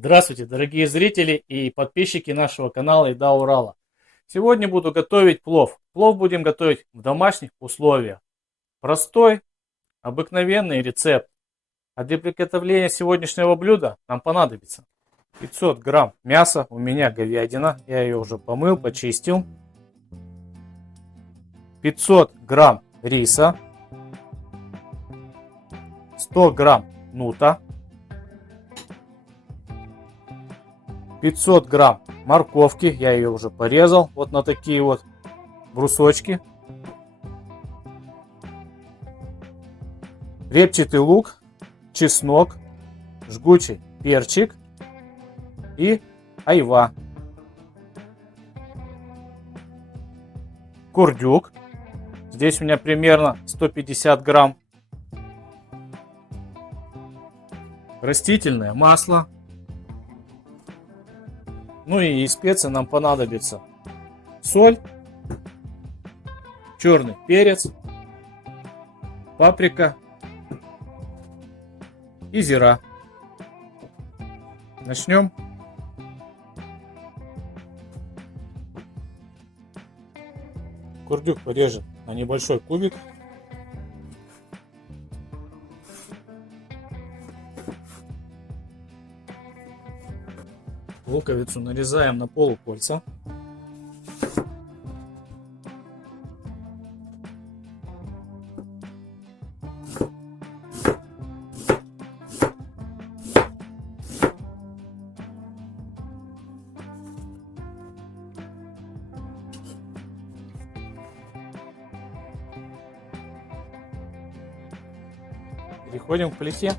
Здравствуйте, дорогие зрители и подписчики нашего канала Еда Урала. Сегодня буду готовить плов. Плов будем готовить в домашних условиях. Простой, обыкновенный рецепт. А для приготовления сегодняшнего блюда нам понадобится 500 грамм мяса. У меня говядина. Я ее уже помыл, почистил. 500 грамм риса. 100 грамм нута. 500 грамм морковки, я ее уже порезал вот на такие вот брусочки. Репчатый лук, чеснок, жгучий перчик и айва. Курдюк, здесь у меня примерно 150 грамм. Растительное масло. Ну и из специй нам понадобится соль, черный перец, паприка и зира. Начнем. Курдюк порежем на небольшой кубик. Луковицу нарезаем на полукольца. Переходим к плите.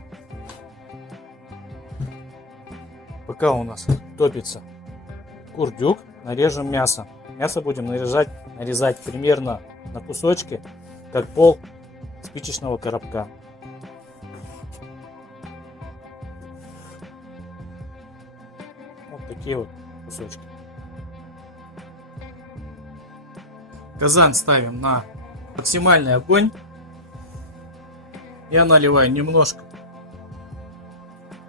Пока у нас топится курдюк, нарежем мясо. Мясо будем нарезать примерно на кусочки, как пол спичечного коробка. Вот такие вот кусочки. Казан ставим на максимальный огонь. Я наливаю немножко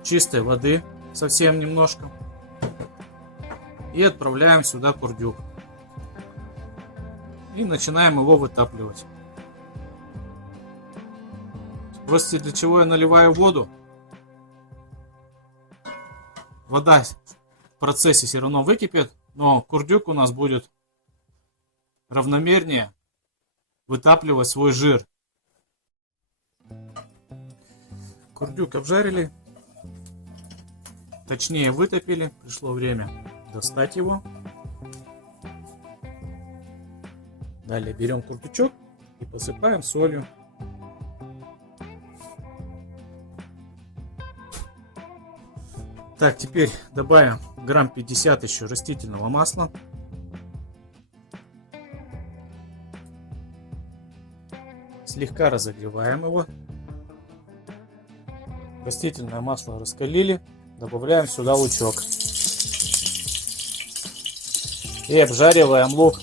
чистой воды. Совсем немножко. И отправляем сюда курдюк. И начинаем его вытапливать. Спросите, для чего я наливаю воду? Вода в процессе все равно выкипит, но курдюк у нас будет равномернее вытапливать свой жир. Курдюк обжарили. Точнее вытопили, пришло время достать его. Далее берем курдючок и посыпаем солью. Так, теперь добавим грамм 50 еще растительного масла. Слегка разогреваем его. Растительное масло раскалили. Добавляем сюда лучок. И обжариваем лук,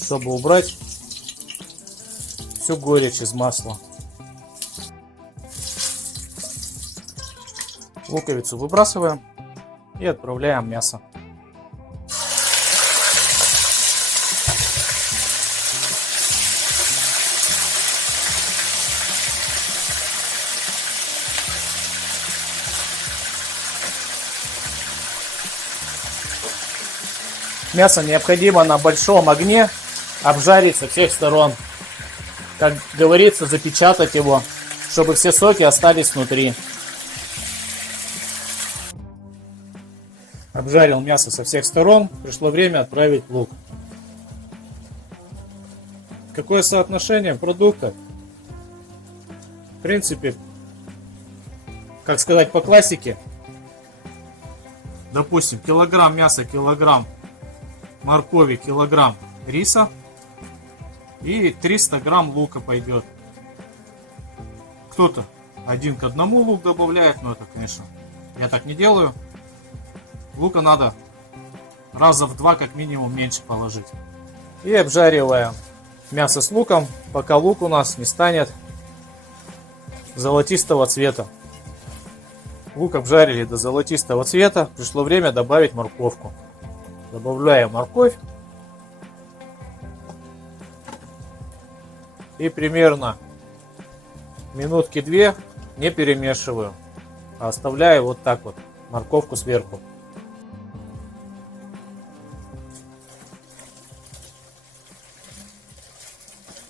чтобы убрать всю горечь из масла. Луковицу выбрасываем и отправляем мясо. Мясо необходимо на большом огне обжарить со всех сторон. Как говорится, запечатать его, чтобы все соки остались внутри. Обжарил мясо со всех сторон. Пришло время отправить лук. Какое соотношение продуктов? В принципе, как сказать по классике. Допустим, килограмм мяса, килограмм моркови, килограмм риса и 300 грамм лука пойдет. Кто-то 1 к 1 лук добавляет, но это, конечно, я так не делаю. Лука надо раза в 2 как минимум меньше положить. И обжариваем мясо с луком, пока лук у нас не станет золотистого цвета. Лук обжарили до золотистого цвета. Пришло время добавить морковку. Добавляю морковь. И примерно минутки 2 не перемешиваю, а оставляю вот так вот морковку сверху.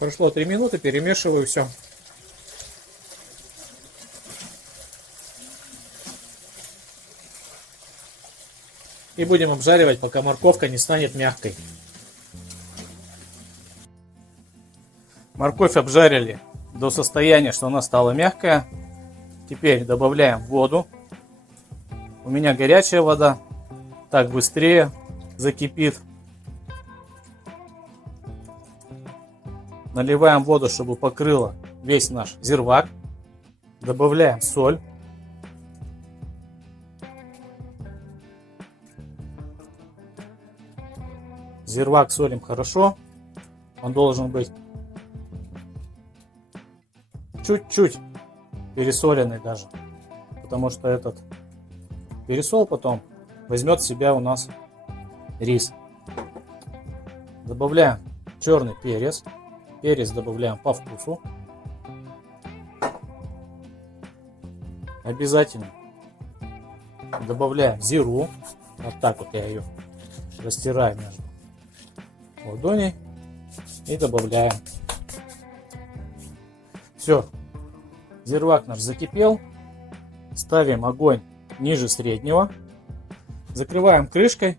Прошло 3 минуты, перемешиваю все. И будем обжаривать, пока морковка не станет мягкой. Морковь обжарили до состояния, что она стала мягкая. Теперь добавляем воду. У меня горячая вода, так быстрее закипит. Наливаем воду, чтобы покрыла весь наш зирвак. Добавляем соль. Зирвак солим хорошо. Он должен быть чуть-чуть пересоленный даже. Потому что этот пересол потом возьмет в себя у нас рис. Добавляем черный перец. Перец добавляем по вкусу. Обязательно добавляем зиру. Вот так вот я ее растираю между ладоней. И добавляем. Все. Зирвак наш закипел. Ставим огонь ниже среднего. Закрываем крышкой.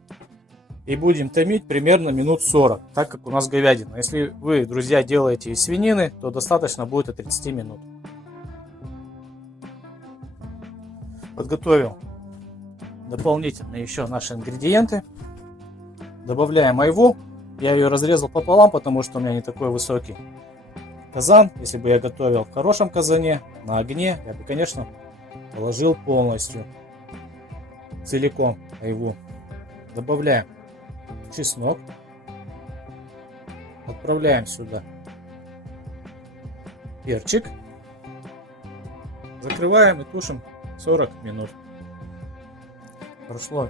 И будем томить примерно минут 40, так как у нас говядина. Если вы, друзья, делаете из свинины, то достаточно будет и 30 минут. Подготовил дополнительно еще наши ингредиенты. Добавляем айву. Я ее разрезал пополам, потому что у меня не такой высокий казан. Если бы я готовил в хорошем казане, на огне, я бы, конечно, положил полностью, целиком айву. Добавляем чеснок. Отправляем сюда перчик. Закрываем и тушим 40 минут. Прошло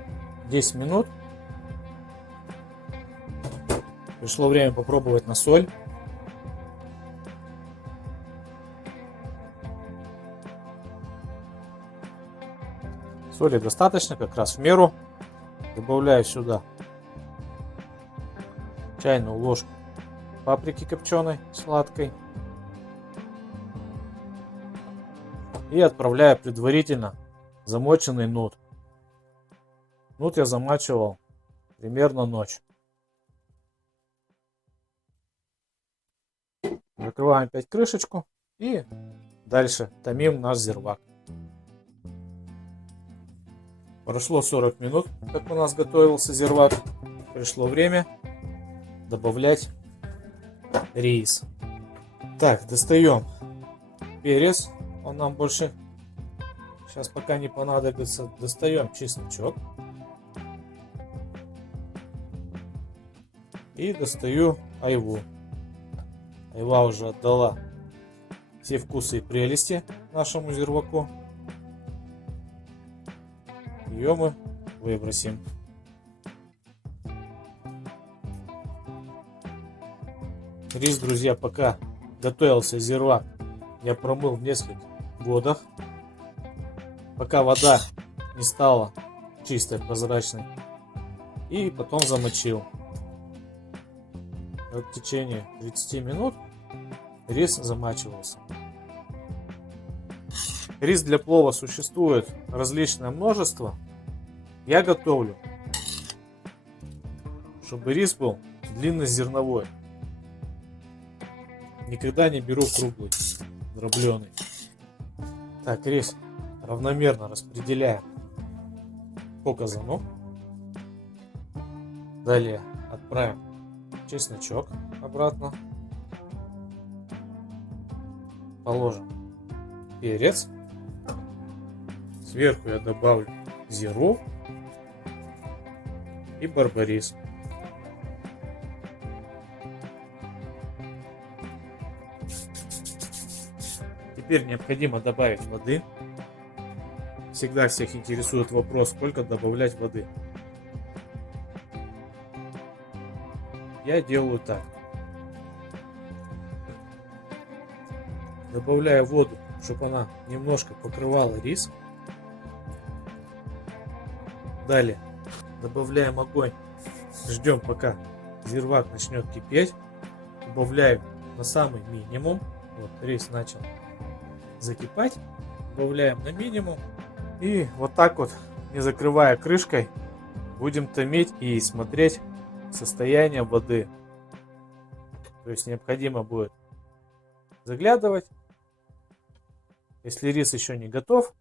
10 минут. Пришло время попробовать на соль. Соли достаточно, как раз в меру. Добавляю сюда чайную ложку паприки копченой, сладкой. И отправляю предварительно замоченный нут. Нут я замачивал примерно ночь. Закрываем опять крышечку и дальше томим наш зирвак. Прошло 40 минут, как у нас готовился зирвак. Пришло время добавлять рис. Так, достаем перец. Он нам больше сейчас пока не понадобится. Достаем чесночок. И достаю айву. Айва уже отдала все вкусы и прелести нашему зирваку. Ее мы выбросим. Рис, друзья, пока готовился зирвак, я промыл в нескольких водах. Пока вода не стала чистой, прозрачной. И потом замочил. Вот в течение 30 минут рис замачивался. Рис для плова существует различное множество. Я готовлю, чтобы рис был длиннозерновой. Никогда не беру круглый, дробленый. Так, рис равномерно распределяем по казану. Далее отправим чесночок обратно. Положим перец. Сверху я добавлю зиру и барбарис. Теперь необходимо добавить воды. Всегда всех интересует вопрос, сколько добавлять воды. Я делаю так. Добавляю воду, чтобы она немножко покрывала рис. Далее добавляем огонь. Ждем, пока зирвак начнет кипеть. Добавляем на самый минимум. Вот рис начал закипать. Добавляем на минимум. И вот так вот, не закрывая крышкой, будем томить и смотреть состояние воды. То есть необходимо будет заглядывать. Если рис еще не готов,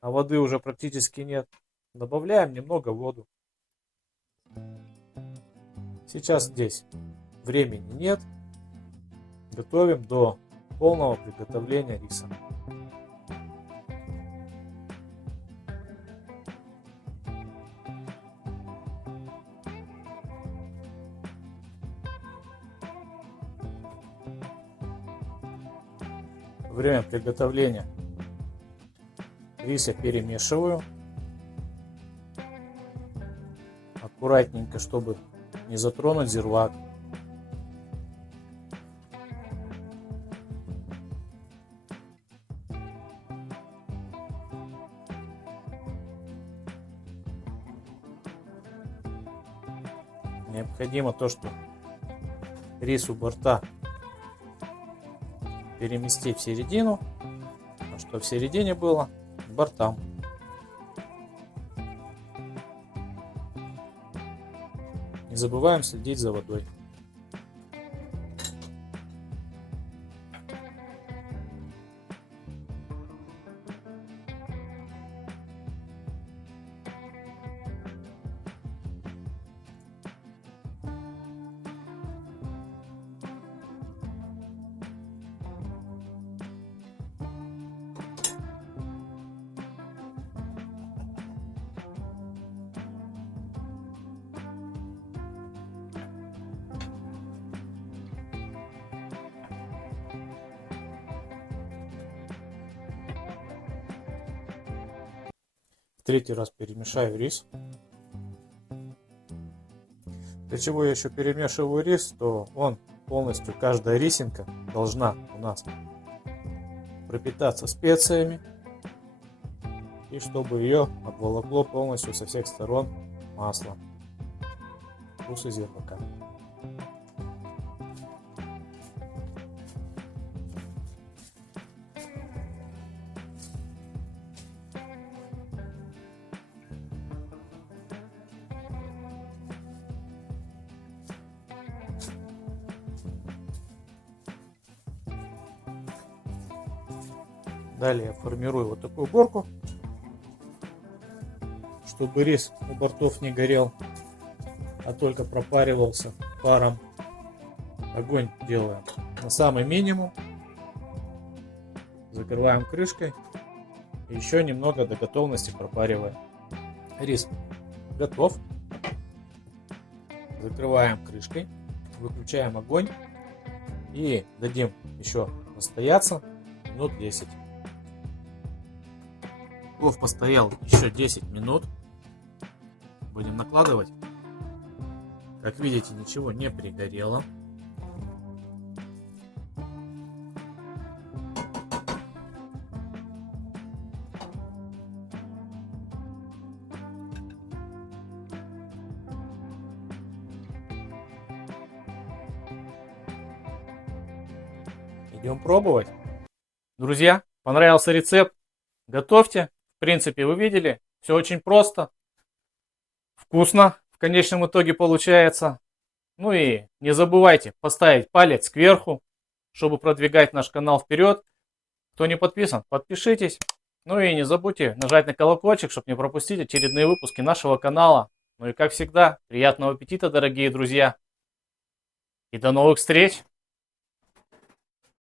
а воды уже практически нет, добавляем немного воду. Сейчас здесь времени нет. Готовим до полного приготовления риса. Время приготовления риса перемешиваю аккуратненько, чтобы не затронуть зирвак. Необходимо то, что рис у борта переместить в середину, а что в середине было к бортам. Не забываем следить за водой. Третий раз перемешаю рис. Для чего я еще перемешиваю рис, то он полностью, каждая рисинка должна у нас пропитаться специями, и чтобы ее обволокло полностью со всех сторон маслом, вкуса зирвака. Далее я формирую вот такую горку, чтобы рис у бортов не горел, а только пропаривался паром. Огонь делаем на самый минимум. Закрываем крышкой. И еще немного до готовности пропариваем. Рис готов. Закрываем крышкой. Выключаем огонь. И дадим еще настояться минут 10. Плов постоял еще 10 минут. Будем накладывать. Как видите, ничего не пригорело. Идем пробовать. Друзья, понравился рецепт? Готовьте. В принципе, вы видели, все очень просто, вкусно в конечном итоге получается. Ну и не забывайте поставить палец кверху, чтобы продвигать наш канал вперед. Кто не подписан, подпишитесь. Ну и не забудьте нажать на колокольчик, чтобы не пропустить очередные выпуски нашего канала. Ну и как всегда, приятного аппетита, дорогие друзья. И до новых встреч!